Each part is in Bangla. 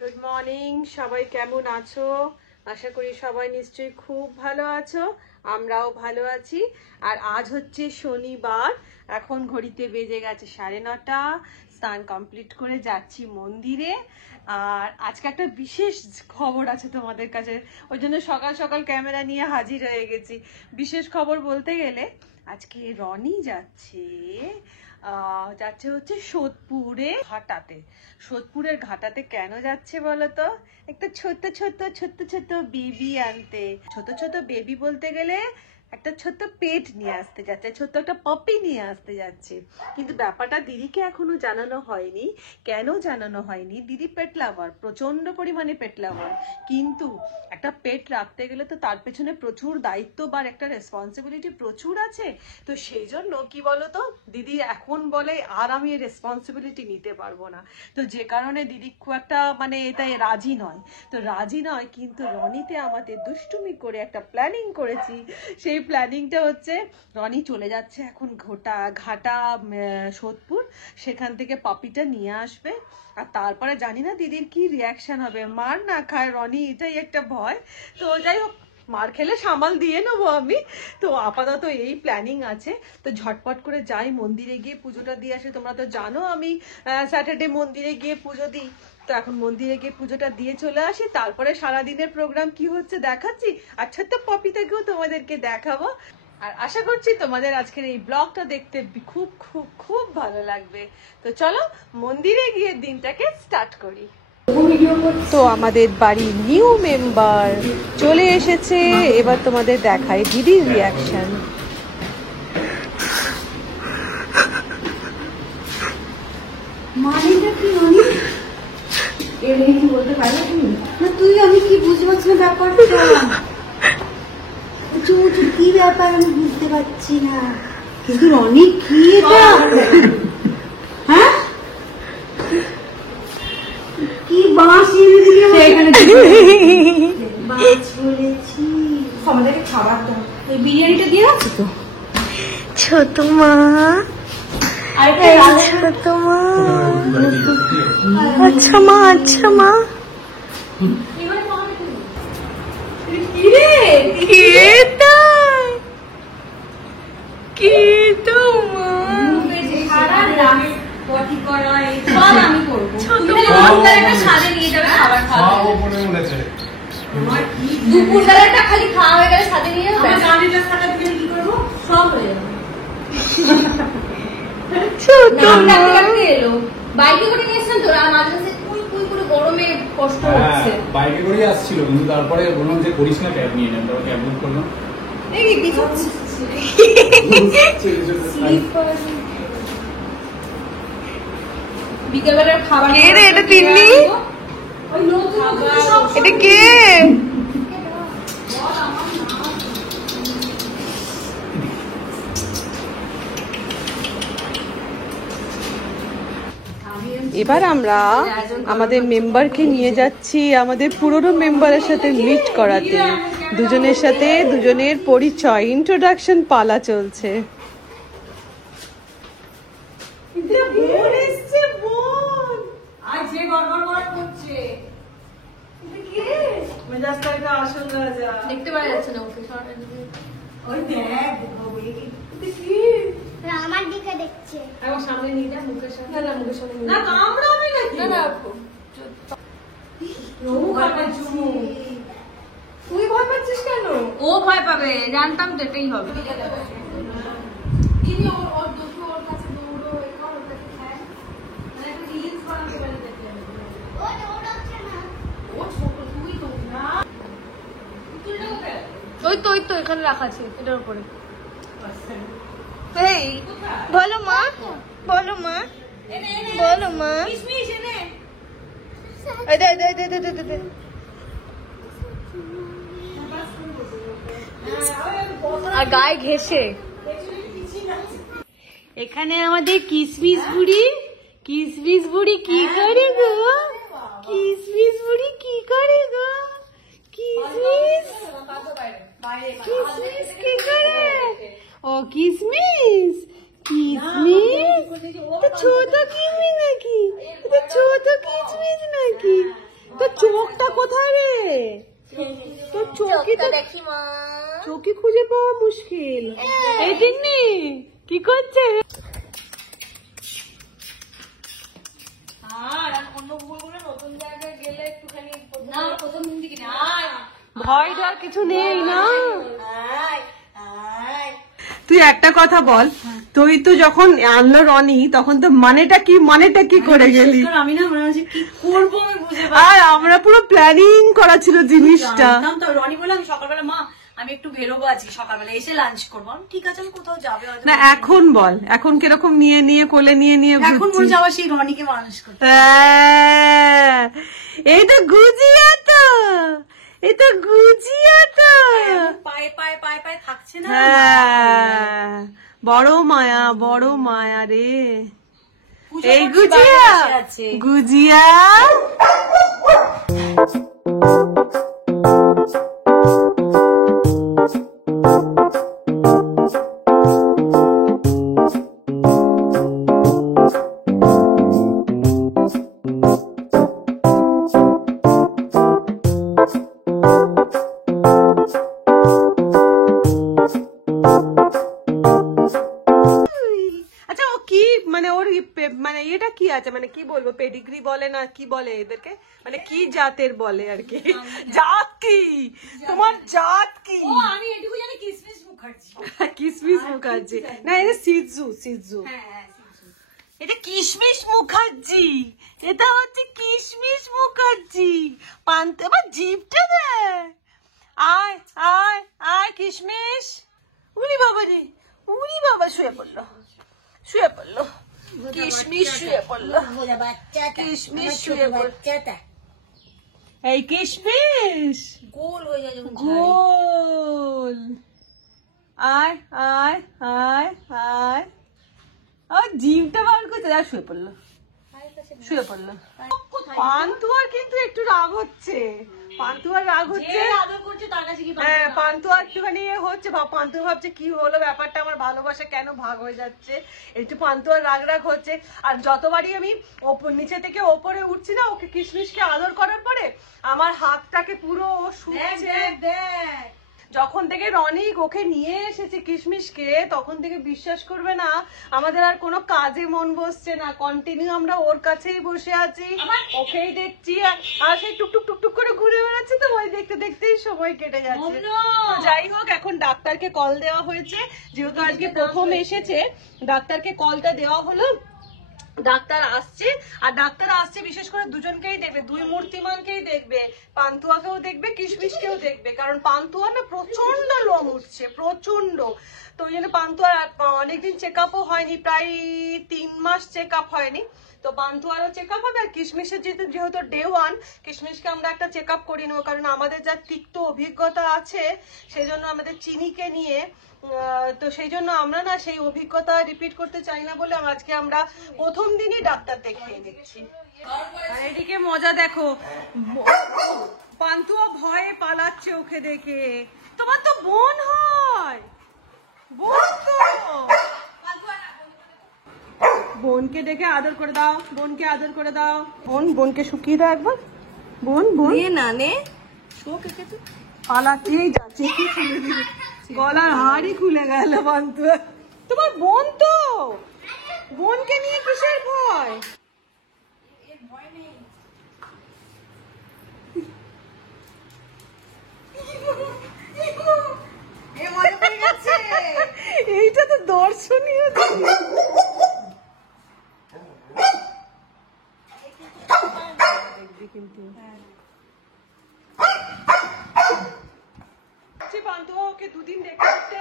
গুড মর্নিং, সবাই কেমন আছো? আশা করি সবাই নিশ্চয়ই খুব ভালো আছো। আমরাও ভালো আছি। আর আজ হচ্ছে শনিবার, এখন ঘড়িতে বেজে গেছে 9:30। স্নান কমপ্লিট করে যাচ্ছি মন্দিরে। আর আজকে একটা বিশেষ খবর আছে তোমাদের কাছে, ওই জন্য সকাল সকাল ক্যামেরা নিয়ে হাজির হয়ে গেছি। বিশেষ খবর বলতে গেলে আজকে রনি যাচ্ছে হচ্ছে সোদপুরে ঘাটাতে। সোদপুরের ঘাটাতে কেন যাচ্ছে বলতো? একটা ছোট্ট ছোট্ট ছোট্ট ছোট্ট বেবি আনতে। ছোট ছোট বেবি বলতে গেলে একটা ছোট্ট পেট নিয়ে আসতে যাচ্ছে, ছোট্ট একটা পপি নিয়ে আসতে যাচ্ছে। কিন্তু ব্যাপারটা দিদিকে এখনো জানানো হয়নি। কেন জানানো হয়নি? দিদি পেট লাভার, প্রচন্ড পরিমাণে পেট লাভার, কিন্তু একটা পেট রাখতে গেলে তো তার পেছনে প্রচুর দায়িত্ব বা একটা রেসপন্সিবিলিটি প্রচুর আছে। তো সেই জন্য কি বলতো, দিদি এখন বলে আর আমি রেসপন্সিবিলিটি নিতে পারবো না। তো যে কারণে দিদি খুব একটা এটাই রাজি নয়। তো রাজি নয়, কিন্তু রনিতে আমাদের দুষ্টুমি করে একটা প্ল্যানিং করেছি। সেই প্ল্যানিংটা হচ্ছে, রনি চলে যাচ্ছে এখন ঘাটা সোদপুর, সেখান থেকে পাপিটা নিয়ে আসবে। আর তারপরে জানি না দিদির কি রিয়াকশন হবে, মার না খায় রনি, এটাই একটা ভয়। তো যাই হোক, মার খেলে সামাল দিয়ে নেবো আমি। তো আপাতত এই প্ল্যানিং আছে। তো ঝটপট করে যাই, মন্দিরে গিয়ে পুজোটা দিয়ে আসে। তোমরা তো জানো আমি স্যাটারডে মন্দিরে গিয়ে পুজো দিই। তো এখন মন্দিরে গিয়ে পুজোটা দিয়ে চলে আসি, তারপরে সারাদিনের প্রোগ্রাম কি হচ্ছে দেখাচ্ছি। আর ছোট্ট পপিটাকেও তোমাদেরকে দেখাবো। আর আশা করছি তোমাদের আজকের এই ব্লগটা দেখতে খুব খুব খুব ভালো লাগবে। তো চলো মন্দিরে গিয়ে দিনটাকে স্টার্ট করি। তো আমাদের বাড়ির নিউ মেম্বার চলে এসেছে। এবার তোমাদের দেখাই দিদির রিয়াকশন। মানেটা কি মানে? এর কি বলতে পারবে তুমি? না তুই, আমি কি বুঝতে পারছি না ব্যাপারটা। কি ব্যাপার আমি বুঝতে পারছি না। কিন্তু অনেক কি এটা? হ্যাঁ, কি বাঁশ এখানে বাঁশ বলেছি। আমাদেরকে খাবার দাও, এই বিরিয়ানিটা দিয়ে রাখছি তো। ছোট মা, ছোট মা, আচ্ছা মা, আচ্ছা মা। দুপুরবেলাটা খালি খাওয়া হয়ে গেলে সাথে নিয়ে কি করবো, সব হয়ে যাবে। বাইকে করে নিয়ে এসছেন তো, মাঝে মাঝে কুই কুই করে গরমে কষ্ট হচ্ছে। বাইকে করে আসছিল, কিন্তু তারপরে বললাম যে করিস না, ক্যাব নিয়ে নেন। তারপর ক্যাব বুক করলাম। বিকেলবেলার খাবার এটা তিন্নি, এটা কে? এবার আমরা আমাদের মেম্বারকে নিয়ে যাচ্ছি আমাদের পুরনো মেম্বারের সাথে মিট করাতে। দুজনের সাথে দুজনের পরিচয়, ইন্ট্রোডাকশন পালা চলছে। দেখতে পাওয়া যাচ্ছে না ওকে। আমার দিকে দেখছে। আমার সামনে নিয়ে যা, মুখের সামনে। না মুখের সামনে না, কামড়াবে নাকি? না না, তুই ভয় পাচ্ছিস কেন? ও ভয় পাবে, জানতাম তো এটাই হবে। ওই তো এখানে রাখা আছে, এটার উপরে। এই বলো মা, বলো মা, বলো মা। আর গায়ে ঘেসে। এখানে আমাদের কিসমিস বুড়ি, কিসমিস বুড়ি কি করে গো? কিসমিস বুড়ি কি করে গো? কিসমিস, কিসমিস কি করে? ও কিসমিস, কিসমিস তো ছোট কিসমিস নাকি? তো ছোট কিসমিস নাকি? তোর চোখটা কোথায় রে? তোর চোখই তো দেখি মা। চোখই খুঁজে পাওয়া মুশকিল। এই দিননি কি করছে? ভয় ডর কিছু নেই না। তুই একটা কথা বল, তুই তো যখন আনলো রনি তখন তো মানেটা কি করে গেলি? আমি না মনে হচ্ছে কি করবো আমি বুঝে আর আমরা পুরো প্ল্যানিং করা ছিল জিনিসটা। পারতাম। তো রনি বললাম সকালবেলা মা আমি একটু বেরোবো আজকে সকালবেলা এসে লাঞ্চ করবো। ঠিক আছে আমি কোথাও যাবে হয়তো। না এখন বল, এখন কিরকম নিয়ে কোলে নিয়ে এখন মনে যাওয়া সেই রনিকে মানুষ করতে। এই তো গুজিয়া তো, এই তো গুজিয়া তো। পায়ে পায়ে পায়ে পায়ে থাকছে না। হ্যাঁ বড় মায়া রে। পুজো এই করছি, গুজিয়া বাইরে বসে আছে। গুজিয়া আচ্ছা ও কি মানে ওর মানে এটা কি আছে, মানে কি বলবো, পেডিগ্রি বলে না কি বলে এদেরকে, মানে কি জাতের বলে আর কি? জাত কি তোমার, জাত কি? ও আমি এটুকু জানি কিসমিস মুখার্জি। কিসমিস মুখার্জি না, এটা সিজু। এটা কিশমিশ মুখার্জি, এটা হচ্ছে কিশমিশ মুখার্জি। পান্তে আমার জিভটা দে। আয় আয় আয় কিশমিশ। উনি বাবা রে, উনি বাবা শুয়ে পড়লো কিশমিশ শুয়ে পড়লো। কিশমিশ শুয়ে পড়লো। এই কিশমিশ গোল হয়ে যায় যখন গোল। আয় আয় আয় আয়। আর জিভটা বার করতে যা শুয়ে পড়লো। পান্তুয়ার কিন্তু একটু রাগ হচ্ছে, আদর করছে তার কাছে কি হ্যাঁ পান্তুয়া একটুখানি হচ্ছে, পান্তুয়া ভাবছে কি হলো ব্যাপারটা, আমার ভালোবাসা কেন ভাগ হয়ে যাচ্ছে, একটু পান্তুয়ার রাগ হচ্ছে। আর যতবারই আমি নিচে থেকে ওপরে উঠছি না ওকে কিশমিশকে আদর করার পরে আমার হাতটাকে পুরো ও শুচ্ছে। যখন থেকে রনি ওকে নিয়ে এসেছে কিশমিশকে তখন থেকে বিশ্বাস করবে না আমাদের আর কোনো কাজে মন বসছে না, কন্টিনিউ আমরা ওর কাছেই বসে আছি, ওকেই দেখছি আর সেই টুকটুক করে ঘুরে বেড়াচ্ছে, তো ওই দেখতে দেখতেই সময় কেটে যাচ্ছে। তো যাই হোক এখন ডাক্তারকে কল দেওয়া হয়েছে, যেহেতু আজকে প্রথম এসেছে ডাক্তারকে কলটা দেওয়া হলো। ডাক্তার আসছে বিশেষ করে দুজনকেই দেখবে, দুই মূর্তিমানকেই দেখবে, পান্তুয়াকেও দেখবে কিশমিশকেও দেখবে, কারণ পান্তুয়া না প্রচন্ড লোম উঠছে প্রচন্ড। তো ওই জন্য পান্তুয়ার অনেকদিন চেক আপও হয়নি, প্রায় 3 মাস চেক আপ হয়নি, তো পান্তুয়ারও চেক আপ হবে। আর কিশমিশের যেহেতু ডে 1 কিশমিশকে আমরা একটা চেক আপ করে নেবো, কারণ আমাদের যা তিক্ত অভিজ্ঞতা আছে সেই জন্য আমাদের চিনিকে নিয়ে, তো সেই জন্য আমরা না সেই অভিজ্ঞতা রিপিট করতে চাই না বলে আজকে আমরা প্রথম দিনই ডাক্তার দেখিয়ে নিচ্ছি। আর এদিকে মজা দেখো, পান্তুয়া ভয়ে পালাচ্ছে ওকে দেখে। তোমার তো বোন হয়, বোন তো, বোনকে দেখে আদর করে দাও, বোনকে আদর করে দাও, বোনকে শুকিয়ে দাও একবার, বোন না নে পালাতেই যাচ্ছে, গলার হাড়ি খুলে গেল পান্তুয়া। তোমার বোন তো, বোনকে নিয়ে কিসের ভয়? এইটা তো দর্শনীয় কিন্তু পান্তুয়া ওকে দুদিন দেখতে দেখতে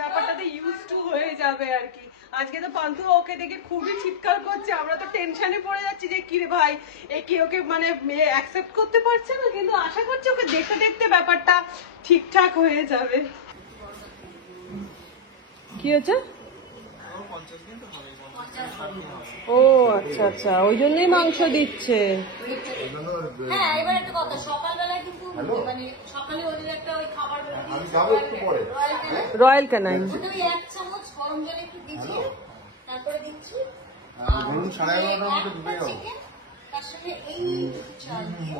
ব্যাপারটাতে ইউজ টু হয়ে যাবে আর কি। আজকে তো পান্তুয়া ওকে দেখে খুবই চিৎকার করছে, আমরা তো টেনশনে পড়ে যাচ্ছি যে কি রে ভাই এ কি ওকে মানে অ্যাকসেপ্ট করতে পারছে না, কিন্তু আশা করছি ওকে দেখতে দেখতে ব্যাপারটা ঠিকঠাক হয়ে যাবে। কি হয়েছে? ও আচ্ছা আচ্ছা, ওই জন্যই মাংস দিচ্ছে। হ্যাঁ এবার একটা কথা, সকালবেলায় কিন্তু মানে সকালে ওদের একটা ওই খাবার রয়্যাল ক্যানাইন ওই 1 চামচ গরম জলে একটু ভিজিয়ে তারপরে দিচ্ছি, ধরুন 11:30টার মধ্যে ঢুকে যাও। তার সাথে এই চাল দিয়ে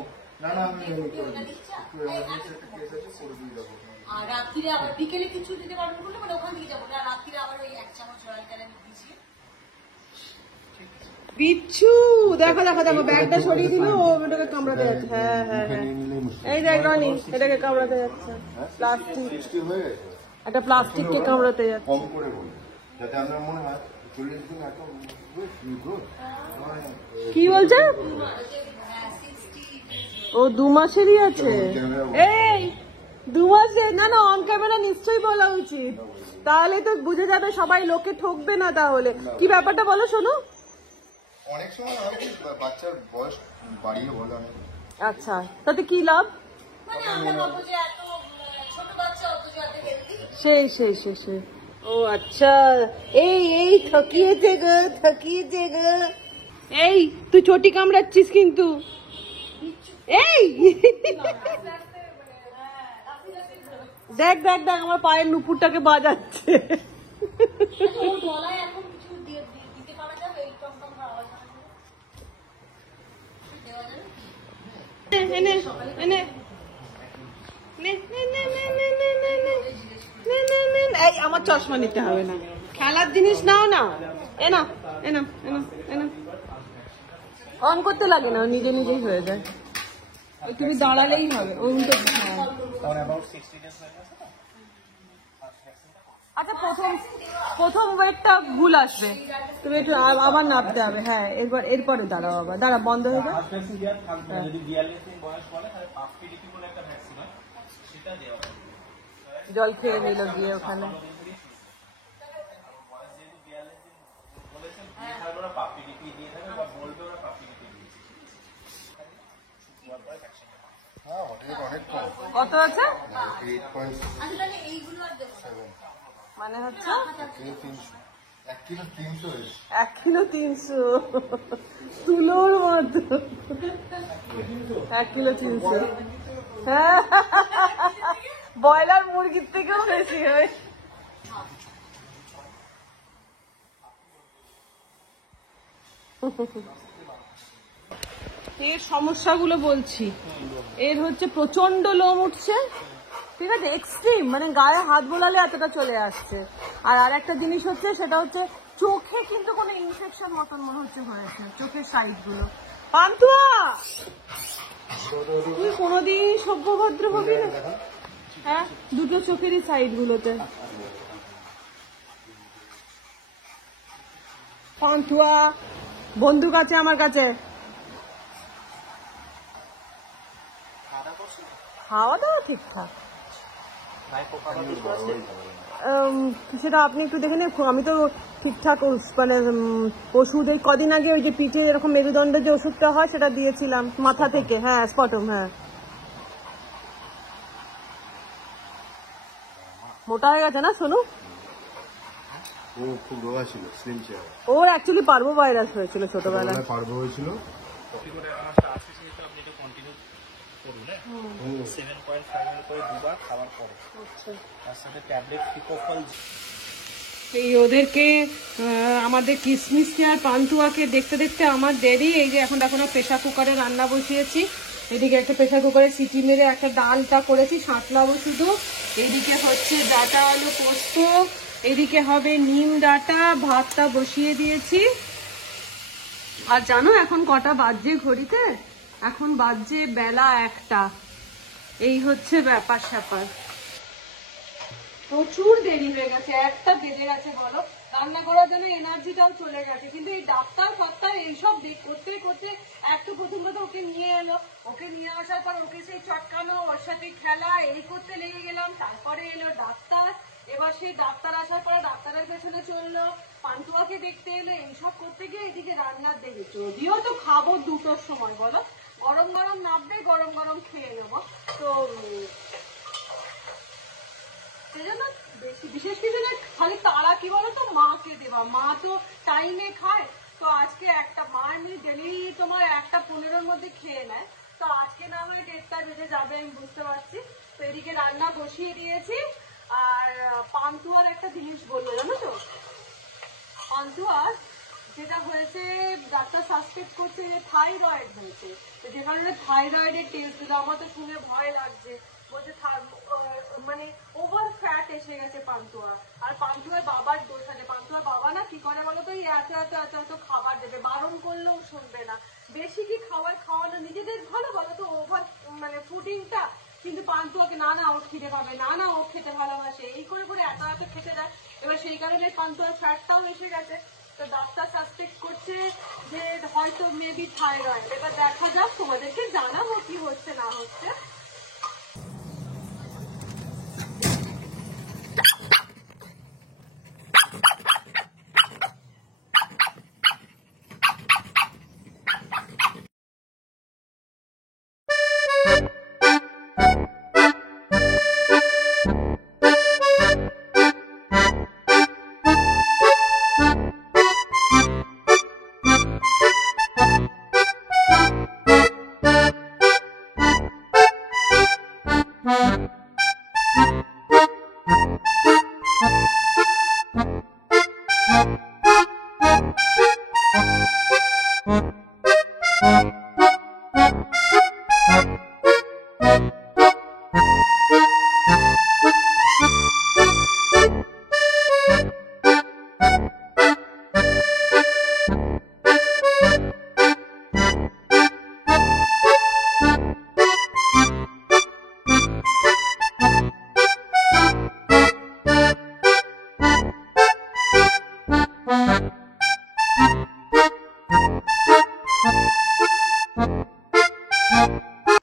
আর রাত্রিরে আবার বিকেলে কিছু দিতে পারবো বলে মানে ওখান থেকে যাবো না, রাত্রিরে আবার ওই 1 চামচ রয়্যাল চ্যালেঞ্জ দিয়েছি। বিচ্ছু দেখো দেখো দেখো, ব্যাগটা সরিয়ে দিল, ও ওটাকে কামড়াতে যাচ্ছে। হ্যাঁ হ্যাঁ হ্যাঁ, এই দেখ রনি, এটাকে কামড়াতে যাচ্ছে। প্লাস্টিক, একটা প্লাস্টিককে কামড়াতে যাচ্ছে। কম করে বলি যাতে আমরা মনে হয় 40 দিন এত কি বলছে? ও 2 মাসেরই আছে। এই 2 মাসে? না না, অন ক্যামেরা নিশ্চয়ই বলা উচিত, তাহলে তো বুঝে যাবে সবাই, লোকে ঠকবে না। তাহলে কি ব্যাপারটা বলো শোনো। অনেক সময় হয় কি বাচ্চার বয়স বাড়িয়ে বলে অনেক। আচ্ছা, তাতে কি লাভ? মানে আমরা ভাববো যে এত ছোট বাচ্চা অত যাতে হেলদি। সেই সেই সেই সেই, ও আচ্ছা। এই এই ঠকিয়েছে গো, ঠকিয়েছে গো। এই তুই চটি কামড়াচ্ছিস কিন্তু। এই দেখ দেখ দেখ, আমার পায়ের নুপুরটাকে বাজাচ্ছে। ওর গলায় এখন কিছু দিতে পারা যাবে? এই টম টম আওয়াজ দেওয়া যাবে? এনে এনে নে নে নে নে নে নে নে নে নে নে নে। এই আমার চশমা নিতে হবে না, খেলার জিনিস নাও না। এনা এনা এনা এনা, অন করতে লাগে না, নিজে নিজেই হয়ে যায়। ওই তুমি দাঁড়ালেই হবে। ওই উল্টো, আচ্ছা প্রথম ওয়েটটা ভুল আসবে, তুমি একটু আবার নাপতে হবে। হ্যাঁ, এরপরে দাঁড়াও, আবার দাঁড়া, বন্ধ হয়ে যাবে। জল খেয়ে নিল গিয়ে ওখানে। হ্যাঁ অনেক কম। কত আছে? 8.7 মানে হচ্ছে 1 কিলো 300 1 কিলো 300, তুলোর মতো। 1 কিলো 300, হ্যাঁ, ব্রয়লার মুরগির থেকেও বেশি হয়। এর সমস্যাগুলো বলছি। এর হচ্ছে প্রচন্ড লোম উঠছে, ঠিক আছে, এক্সট্রিম, মানে গায়ে হাত বোলালে এতটা চলে আসছে। আর আরেকটা জিনিস হচ্ছে, সেটা হচ্ছে চোখে কিন্তু কোনো ইনফেকশন মতন মনে হচ্ছে হয়েছে, চোখের সাইড গুলো। পান্তুয়া, তুই কোনোদিন সভ্যভদ্র হবি না? হ্যাঁ, দুটো চোখেরই সাইড গুলোতে। পান্তুয়া, বন্দুক আছে আমার কাছে। খাওয়া দাওয়া ঠিকঠাক, সেটা আপনি একটু দেখে নিন। আমি তো ঠিকঠাক মানে ওষুধ, এই কদিন আগে ওই যে পিঠে এরকম মেরুদণ্ডের যে ওষুধটা হয় সেটা দিয়েছিলাম মাথা থেকে। হ্যাঁ, স্পটম। হ্যাঁ, মোটা হয়ে গেছে না সোনু? ও খুব রোগা ছিল, স্লিম ছিল। ওর অ্যাকচুয়ালি পার্বো ভাইরাস হয়েছিল ছোটবেলায়। পারবো হয়েছিল। 7.5 করে দুবার খাওয়ার পরে, তার সাথে ট্যাবলেট ফিকোফল। এই ওদেরকে, আমাদের কিসমিসকে আর পান্তুয়াকে দেখতে দেখতে আমার দেরি। এই যে এখন প্রেসার কুকারে রান্না বসিয়েছি। এদিকে একটা প্রেসার কুকারে সিটি মেরে একটা ডালটা করেছি, সাঁতলাবো শুধু। এদিকে হচ্ছে ডাটা আলু পোস্ত, এদিকে হবে নিম ডাটা। ভাতটা বসিয়ে দিয়েছি। আর জানো এখন কটা বাজছে ঘড়িতে? এখন বাজছে বেলা 1টা। এই হচ্ছে ব্যাপার স্যাপার, প্রচুর দেরি হয়ে গেছে, 1টা বেজে গেছে বলো। রান্না করার জন্য এনার্জিটাও চলে গেছে, কিন্তু এই ডাক্তার ফাক্তার এইসব করতে করতে একটু প্রথম কথা ওকে নিয়ে এলো, ওকে নিয়ে আসার পর ওকে সেই চটকানো, ওর সাথে খেলা, এই করতে লেগে গেলাম। তারপরে এলো ডাক্তার, এবার সেই ডাক্তার আসার পরে ডাক্তারের পেছনে চললো, পান্তুয়াকে দেখতে এলো, এইসব করতে গিয়ে এদিকে রান্নার দেরি। যদিও তো খাবো 2টোর সময় বলো, গরম গরম নামবে, গরম গরম খেয়ে নেবো। তো সেজন্য বিশেষ কিছু না, খালি তারা কি বলতো, মাকে দেওয়া। মা তো টাইমে খায়, তো আজকে একটা মা এমনি ডেলি তোমার 1:15-র মধ্যে খেয়ে নেয়, তো আজকে না হয় 1:30টা বেজে যাবে, আমি বুঝতে পারছি। তো এদিকে রান্না বসিয়ে দিয়েছি। আর পান্তুয়ার একটা জিনিস বললো জানো তো, পান্তুয়ার যেটা হয়েছে ডাক্তার সাসপেক্ট করছে যে থাইরয়েড হয়েছে। তো যে কারণে থাইরয়েডের টেস্ট দিল। আমার তো শুনে ভয় লাগছে, বলছে মানে ওভার ফ্যাট এসে গেছে পান্তুয়া। আর পান্তুয়ার বাবার দোষ আছে, পান্তুয়ার বাবা না কি করে বলো তো, এত এত এত এত খাবার দেবে, বারণ করলেও শুনবে না। বেশি কি খাবার খাওয়ানো নিজেদের ভালো বলো তো, ওভার মানে ফুডিংটা। কিন্তু পান্তুয়াকে না না ও খিদে পাবে, না না ও খেতে ভালোবাসে, এই করে করে এত এত খেতে দেয়। এবার সেই কারণে পান্তুয়ার ফ্যাটটাও এসে গেছে। তো ডাক্তার সাসপেক্ট করছে যে হয়তো মেবি থাইরয়েড। এবার দেখা যাক, তোমাদেরকে জানাবো কি হচ্ছে না হচ্ছে।